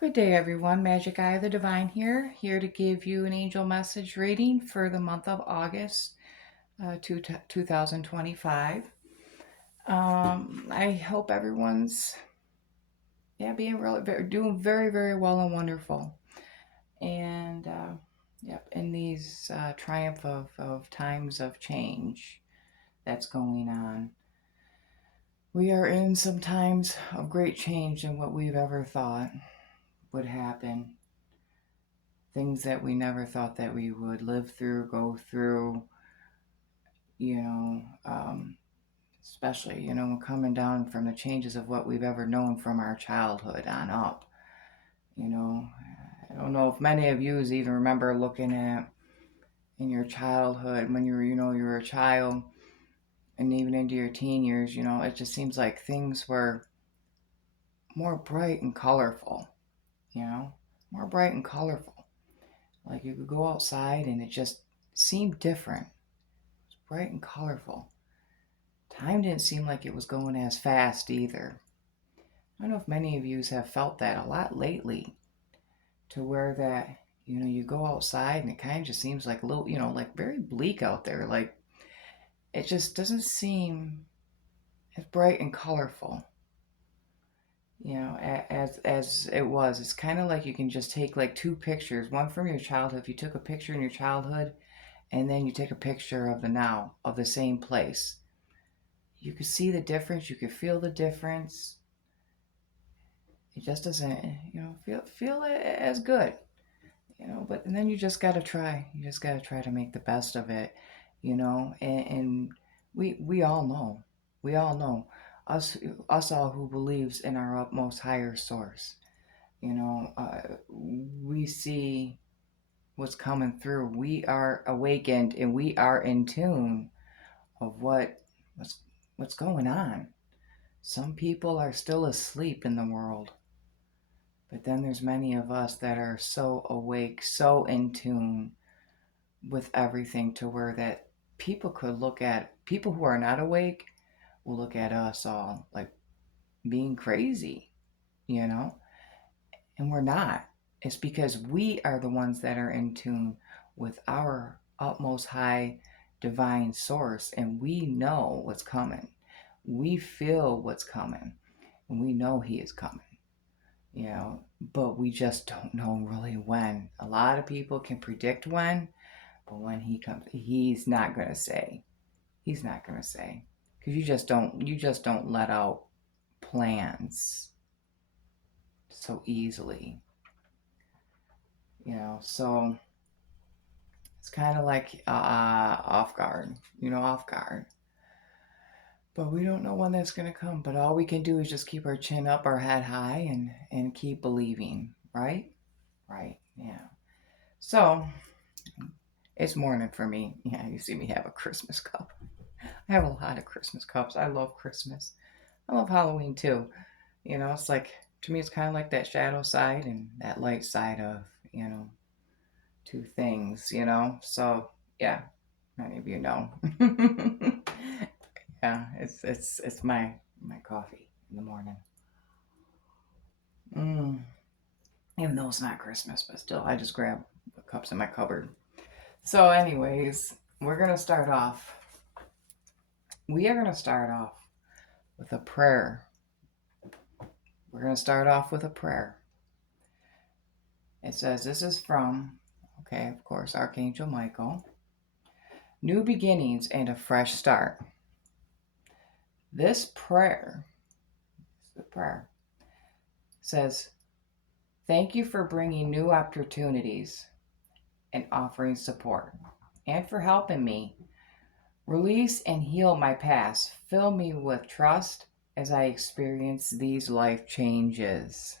Good day, everyone. Magic Eye of the Divine here to give you an angel message reading for the month of August 2025. I hope everyone's being really doing very well and wonderful. And in these triumph of times of change that's going on, we are in some times of great change in what we've ever thought would happen, things that we never thought that we would live through, go through, you know, especially, coming down from the changes of what we've ever known from our childhood on up. You know, I don't know if many of you even remember looking at in your childhood when you were a child and even into your teen years, it just seems like things were more bright and colorful, you know, more bright and colorful. Like you could go outside and it just seemed different. Bright and colorful. Time didn't seem like it was going as fast either. I don't know if many of you have felt that a lot lately, to where that, you go outside and it kind of just seems like a little, like very bleak out there. Like it just doesn't seem as bright and colorful, as it was. It's kind of like you can just take like two pictures, one from your childhood. If you took a picture in your childhood and then you take a picture of the now of the same place, you could see the difference, you could feel the difference. It just doesn't, feel as good, but then you just got to try. You just got to try to make the best of it, and we all know. We all know us all who believes in our utmost higher source. We see what's coming through. We are awakened and we are in tune of what's what's going on. Some people are still asleep in the world. But then there's many of us that are so awake, so in tune with everything, to where that people who are not awake will look at us all like being crazy, you know? And we're not. It's because we are the ones that are in tune with our utmost high divine source, and we know what's coming. We feel what's coming, and we know He is coming. But we just don't know really when. A lot of people can predict when, but when He comes, He's not going to say. He's not going to say, because you just don't let out plans so easily. So it's kind of like off guard, off guard. But we don't know when that's going to come. But all we can do is just keep our chin up, our head high, and keep believing, right? Right, yeah. So it's morning for me. Yeah, you see me have a Christmas cup. I have a lot of Christmas cups. I love Christmas. I love Halloween too. It's like, to me, it's kind of like that shadow side and that light side of, two things, So, yeah, many of you know. Yeah, it's my coffee in the morning. Mm. Even though it's not Christmas, but still, I just grab the cups in my cupboard. So, anyways, we're gonna start off. We are gonna start off with a prayer. We're gonna start off with a prayer. It says, this is from, okay, of course, Archangel Michael. New beginnings and a fresh start. This prayer, the prayer, says, thank you for bringing new opportunities and offering support, and for helping me release and heal my past. Fill me with trust as I experience these life changes.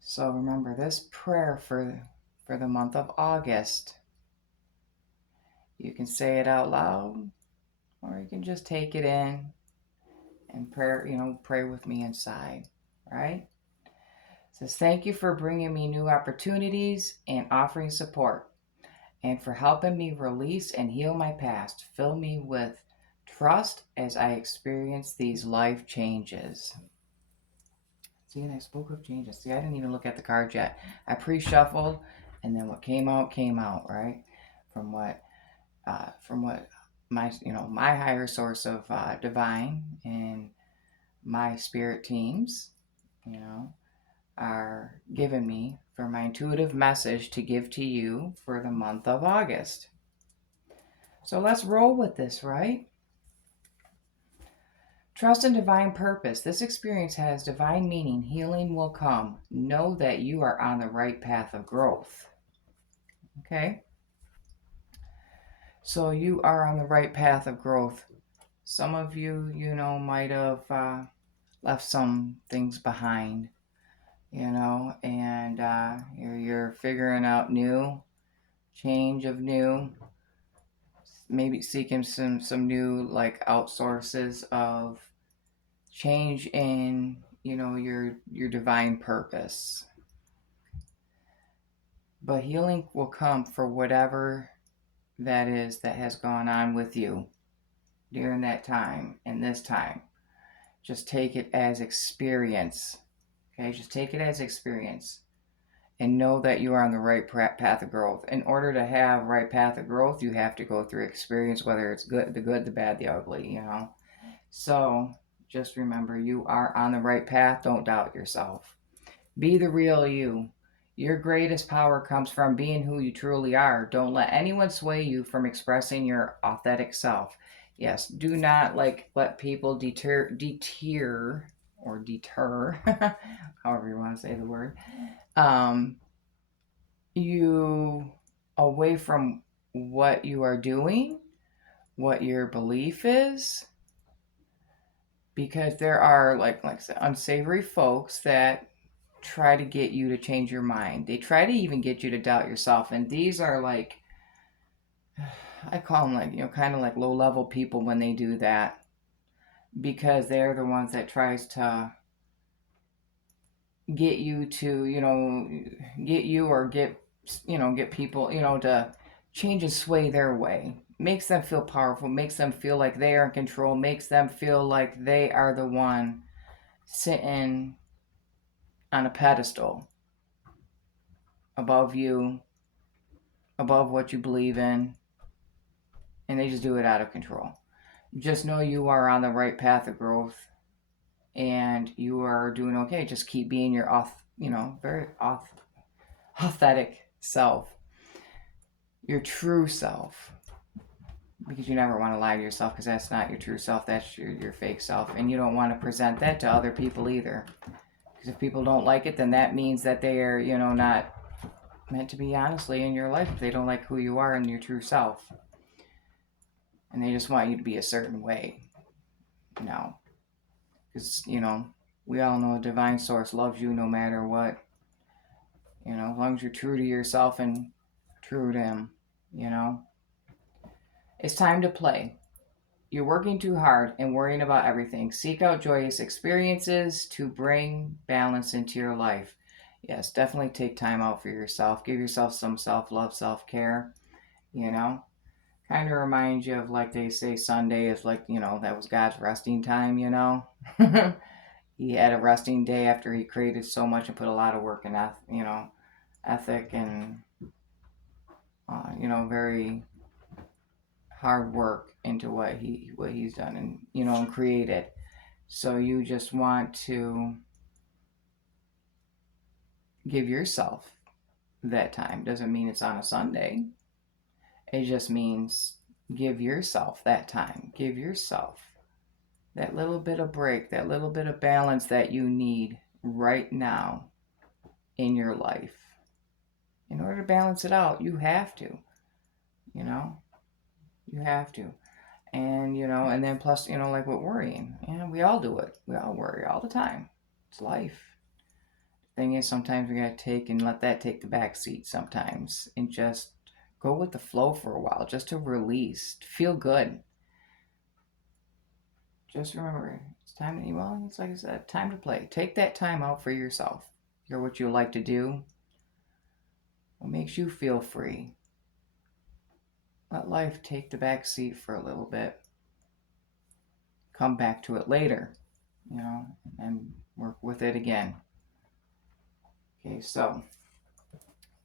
So remember this prayer for the month of August. You can say it out loud, or you can just take it in and pray with me inside, right? It says, thank you for bringing me new opportunities and offering support, and for helping me release and heal my past. Fill me with trust as I experience these life changes. See, and I spoke of changes. See, I didn't even look at the cards yet. I pre-shuffled, and then what came out, right? From what my my higher source of divine and my spirit teams, you know, are giving me for my intuitive message to give to you for the month of August. So let's roll with this, right? Trust in divine purpose. This experience has divine meaning. Healing will come. Know that you are on the right path of growth. Okay? So you are on the right path of growth. Some of you, might have left some things behind, and you're figuring out new, change of new, maybe seeking some new like outsources of change in your divine purpose. But healing will come for whatever that is that has gone on with you during that time and this time. Just take it as experience. Okay, just take it as experience and know that you are on the right path of growth. In order to have right path of growth, you have to go through experience, whether it's good, the bad, the ugly, So just remember, you are on the right path. Don't doubt yourself. Be the real you. Your greatest power comes from being who you truly are. Don't let anyone sway you from expressing your authentic self. Yes, do not let people deter, however you want to say the word, um, you away from what you are doing, what your belief is, because there are like I said, unsavory folks that try to get you to change your mind. They try to even get you to doubt yourself. And these are like, I call them like, kind of like low level people when they do that, because they're the ones that tries to get you to, get you or get people, to change and sway their way. Makes them feel powerful, makes them feel like they are in control, makes them feel like they are the one sitting on a pedestal above you, above what you believe in, and they just do it out of control. Just know you are on the right path of growth and you are doing okay. Just keep being your very authentic self, your true self, because you never want to lie to yourself, because that's not your true self, that's your fake self, and you don't want to present that to other people either, because if people don't like it, then that means that they are not meant to be honestly in your life. If they don't like who you are and your true self, and they just want you to be a certain way. No, because we all know a divine source loves you no matter what. As long as you're true to yourself and true to him. It's time to play. You're working too hard and worrying about everything. Seek out joyous experiences to bring balance into your life. Yes, definitely take time out for yourself. Give yourself some self-love, self-care. Kind of reminds you of, like they say, Sunday is like, that was God's resting time. He had a resting day after he created so much and put a lot of work and ethic and very hard work into what he's done and created. So you just want to give yourself that time. Doesn't mean it's on a Sunday. It just means give yourself that time. Give yourself that little bit of break, that little bit of balance that you need right now in your life. In order to balance it out, you have to. You have to. And then plus, like with worrying, we all do it. We all worry all the time. It's life. The thing is, sometimes we gotta take and let that take the back seat sometimes and just go with the flow for a while, just to release, to feel good. Just remember, it's time to, it's like I said, time to play. Take that time out for yourself. Hear what you like to do. What makes you feel free. Let life take the back seat for a little bit. Come back to it later, and work with it again. Okay, so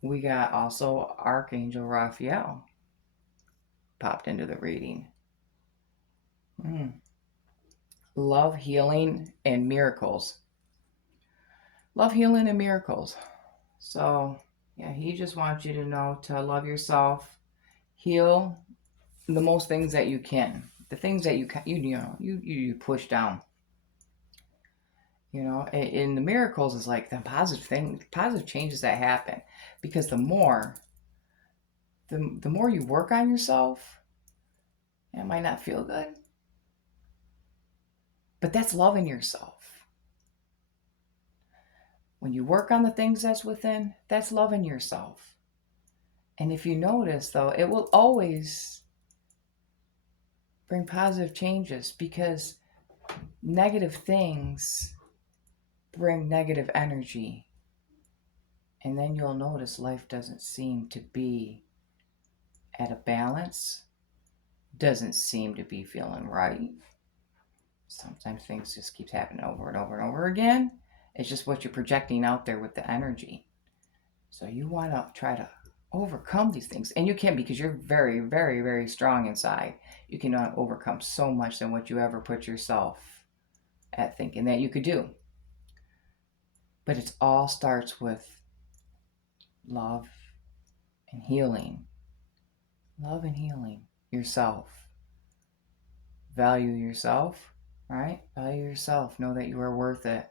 we got also Archangel Raphael popped into the reading. Love, healing, and miracles. Love, healing, and miracles. So, yeah, he just wants you to know to love yourself, heal the most things that you can, the things that you push down. And the miracles is like the positive changes that happen, because the more you work on yourself, it might not feel good, but that's loving yourself. When you work on the things that's within, that's loving yourself. And if you notice, though, it will always bring positive changes, because negative things bring negative energy. And then you'll notice life doesn't seem to be at a balance, doesn't seem to be feeling right. Sometimes things just keep happening over and over and over again. It's just what you're projecting out there with the energy. So you want to try to overcome these things. And you can, because you're very, very, very strong inside. You can overcome so much than what you ever put yourself at thinking that you could do. But it all starts with love and healing. Love and healing yourself. Value yourself, right? Value yourself. Know that you are worth it.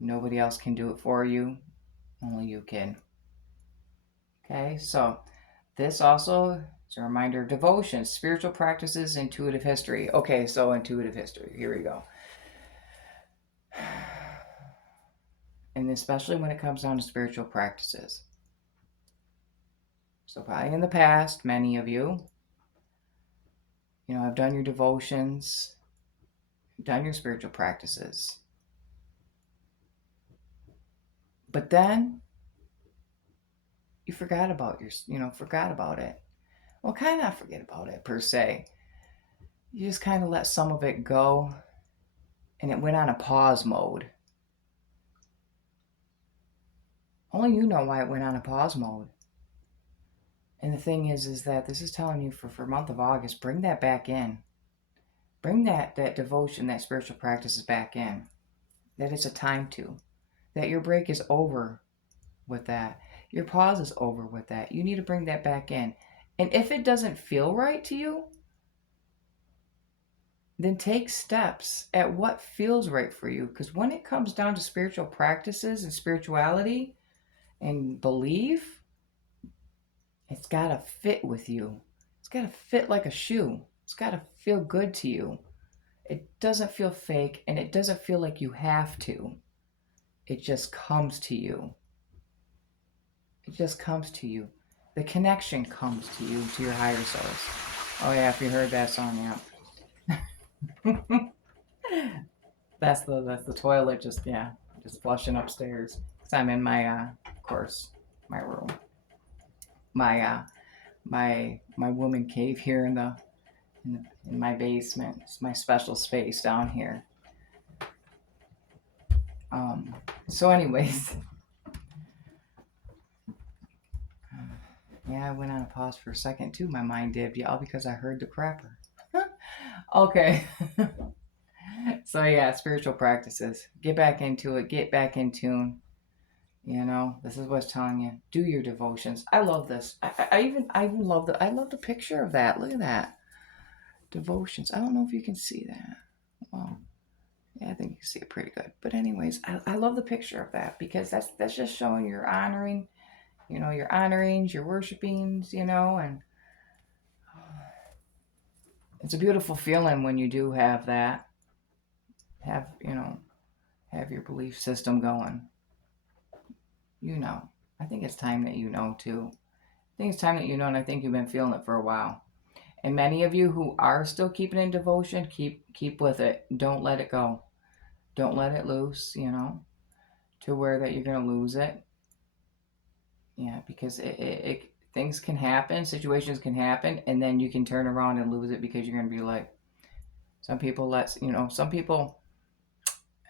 Nobody else can do it for you. Only you can. Okay, so this also is a reminder of devotion, spiritual practices, intuitive history. Okay, so intuitive history. Here we go. And especially when it comes down to spiritual practices. So probably in the past, many of you, have done your devotions, done your spiritual practices. But then you forgot about it. Well, kind of forget about it per se. You just kind of let some of it go, and it went on a pause mode. Only you know why it went on a pause mode. And the thing is that this is telling you for month of August, bring that back in. Bring that devotion, that spiritual practices back in. That it's a time to. That your break is over with that. Your pause is over with that. You need to bring that back in. And if it doesn't feel right to you, then take steps at what feels right for you. Because when it comes down to spiritual practices and spirituality and belief, it's got to fit with you. It's got to fit like a shoe. It's got to feel good to you. It doesn't feel fake, and it doesn't feel like you have to. It just comes to you. It just comes to you. The connection comes to you, to your higher source. Oh yeah, if you heard that song, yeah. That's the toilet just flushing upstairs. Cause I'm in my of course, my room. My woman cave here in my basement. It's my special space down here. So anyways, yeah, I went on a pause for a second too. My mind did, all because I heard the crapper. Okay. So yeah, spiritual practices. Get back into it. Get back in tune. This is what's telling you. Do your devotions. I love this. I even love the picture of that. Look at that. Devotions. I don't know if you can see that. Well, yeah, I think you can see it pretty good. But anyways, I love the picture of that, because that's just showing you're honoring, your honorings, your worshipings, and it's a beautiful feeling when you do have that. Have your belief system going. I think it's time that too. I think it's time that and I think you've been feeling it for a while. And many of you who are still keeping in devotion, keep with it. Don't let it go. Don't let it loose, to where that you're going to lose it. Yeah, because it things can happen, situations can happen, and then you can turn around and lose it, because you're going to be like, some people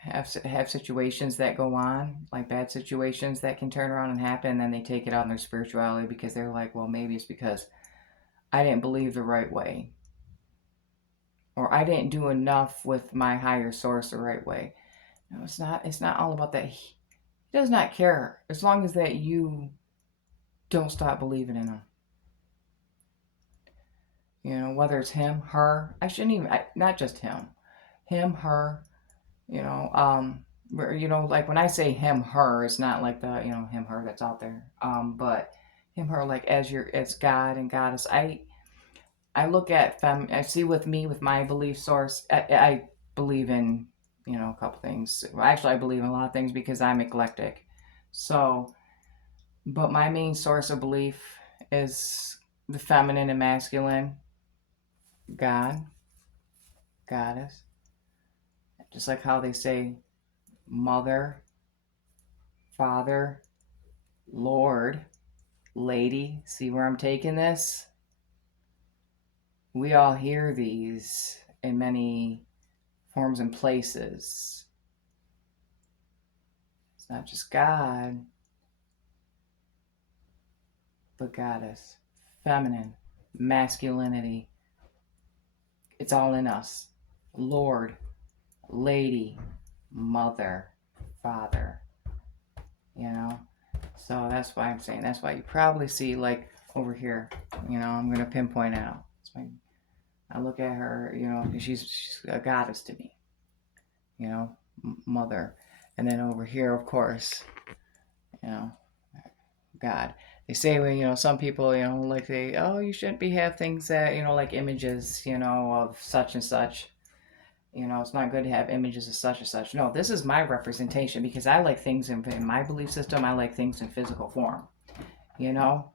have situations that go on, like bad situations that can turn around and happen, and then they take it out in their spirituality because they're like, well, maybe it's because I didn't believe the right way, or I didn't do enough with my higher source the right way. No, it's not. It's not all about that. He does not care as long as that you don't stop believing in him. Whether it's him, her. I shouldn't even. Not just him, her. You know, like when I say him, her, it's not like the him, her that's out there. But him, her, like as God and Goddess. I look at I see with me with my belief source. I believe in a couple things. Well, actually, I believe in a lot of things because I'm eclectic. So, but my main source of belief is the feminine and masculine, God, Goddess. Just like how they say mother, father, Lord, lady. See where I'm taking this? We all hear these in many forms and places. It's not just God, but Goddess, feminine, masculinity. It's all in us. Lord, lady, mother, father. So that's why I'm saying. That's why you probably see like over here. I'm gonna pinpoint it out. I look at her. She's a goddess to me. Mother, and then over here, of course, you know, God. They say when some people like they you shouldn't be have things that like images of such and such. It's not good to have images of such and such. No, this is my representation because I like things in my belief system. I like things in physical form. You know,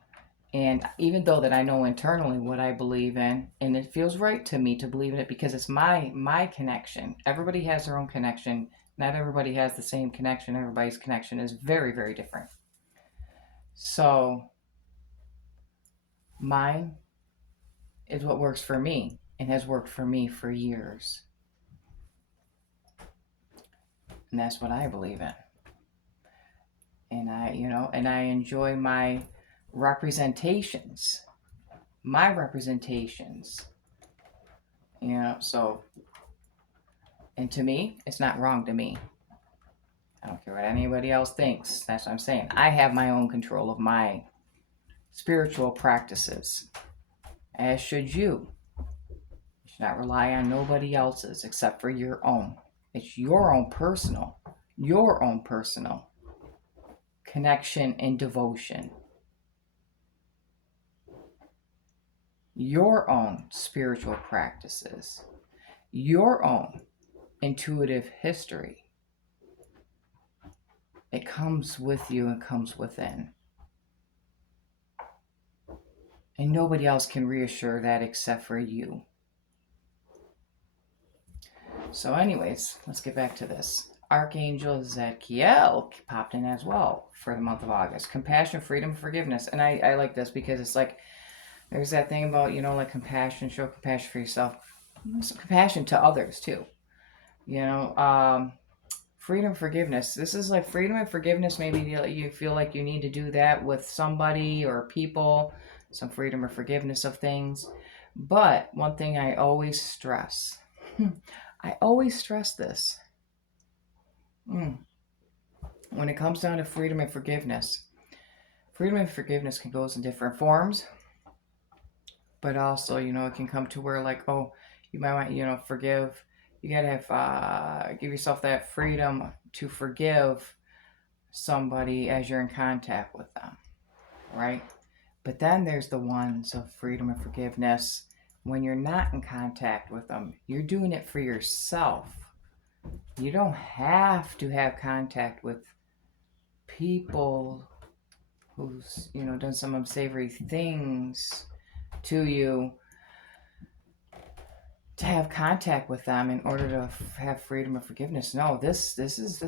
and even though that I know internally what I believe in, and it feels right to me to believe in it because it's my connection. Everybody has their own connection. Not everybody has the same connection. Everybody's connection is very, very different. So mine is what works for me and has worked for me for years. And that's what I believe in. And I enjoy my representations. My representations. So and to me, it's not wrong to me. I don't care what anybody else thinks. That's what I'm saying. I have my own control of my spiritual practices, as should you. You should not rely on nobody else's except for your own. It's your own personal connection and devotion. Your own spiritual practices. Your own intuitive history. It comes with you and comes within. And nobody else can reassure that except for you. So anyways, let's get back to this. Archangel Zadkiel popped in as well for the month of August. Compassion, freedom, forgiveness. And I like this because it's like, there's that thing about, like compassion, show compassion for yourself. Some compassion to others too. Freedom, forgiveness. This is like freedom and forgiveness. Maybe you feel like you need to do that with somebody or people, some freedom or forgiveness of things. But one thing I always stress, I always stress this. When it comes down to freedom and forgiveness can go in different forms. But also, it can come to where like, oh, you might want, forgive. You gotta have give yourself that freedom to forgive somebody as you're in contact with them, right? But then there's the ones of freedom and forgiveness when you're not in contact with them. You're doing it for yourself. You don't have to have contact with people who's done some unsavory things to you to have contact with them in order to have freedom of forgiveness. No, this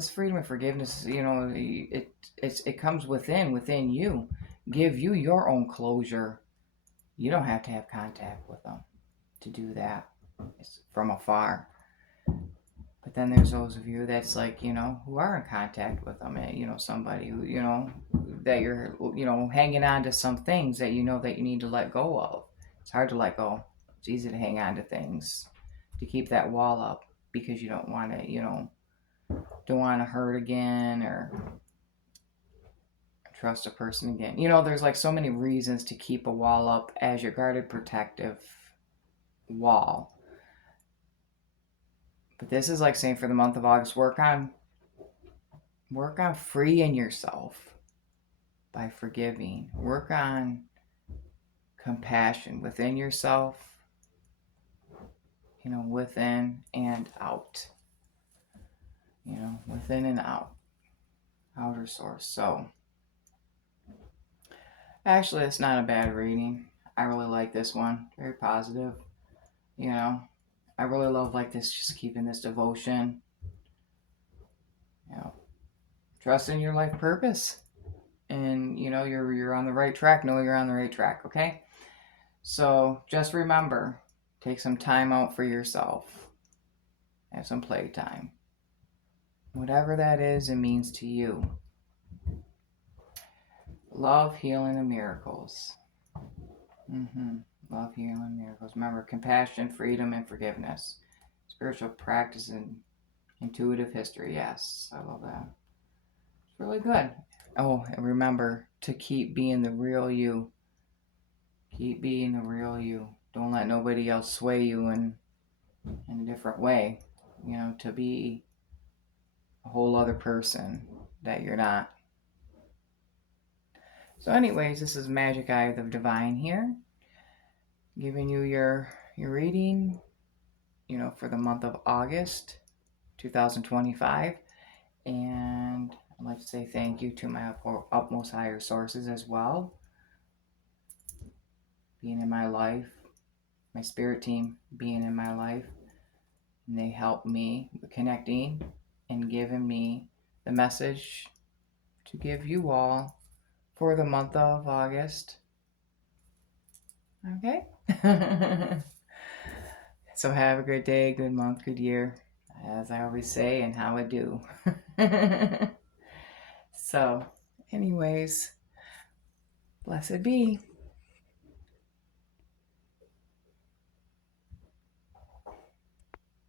freedom of forgiveness. It comes within you. Give you your own closure. You don't have to have contact with them to do that. It's from afar. But then there's those of you that's like, who are in contact with them, and, somebody who, that you're, hanging on to some things that that you need to let go of. It's hard to let go. It's easy to hang on to things, to keep that wall up because you don't want to, don't want to hurt again or trust a person again. There's like so many reasons to keep a wall up as your guarded protective wall. But this is like saying for the month of August, work on freeing yourself by forgiving. Work on compassion within yourself, within and out. Within and out. Outer source. So, actually, it's not a bad reading. I really like this one. Very positive. I really love like this, just keeping this devotion. Trust in your life purpose. And you're on the right track. Know you're on the right track, okay? So just remember, take some time out for yourself. Have some playtime. Whatever that is, it means to you. Love, healing, and miracles. Love, healing, and miracles. Remember, compassion, freedom, and forgiveness. Spiritual practice and intuitive history. Yes, I love that. It's really good. Oh, and remember to keep being the real you. Keep being the real you. Don't let nobody else sway you in a different way. To be a whole other person that you're not. So anyways, this is Magic Eye of the Divine here. Giving you your reading, for the month of August 2025. And I'd like to say thank you to my utmost higher sources as well. Being in my life, my spirit team being in my life. And they help me connecting and giving me the message to give you all for the month of August. Okay? So have a good day, good month, good year, as I always say, and how I do. So, anyways, blessed be.